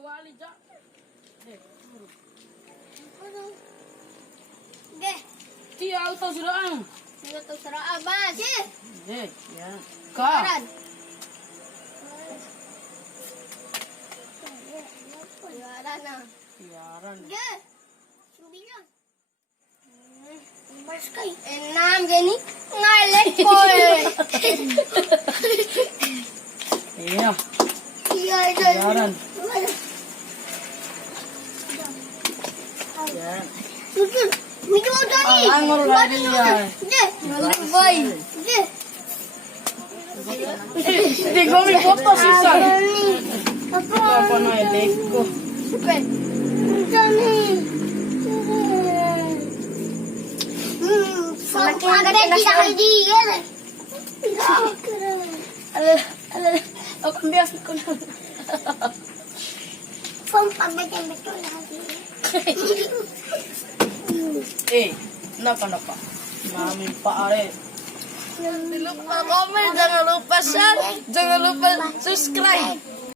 wali dyan. Ge. Tiya auto siraan. Sino to sa Raabas? Ge. Yan. Ka. Karan. Yaran na. Tiyaran. Ge. Sembilan. Mas kay. Enam gani. Ngalet ko eh. Iya. Yaran. Yan. Susun. Minum tadi. Angor lagi ya. Ge. Ngalibay. Ge. Hindi ko may foto si San. Apa? Apa na ilik ko. Super. Dami. Laki agad tidak ready kan? Ako bias ko na. Form pagbayan betul lagi. Napa. Mami pare. Jangan lupa komen, jangan lupa share, jangan lupa subscribe.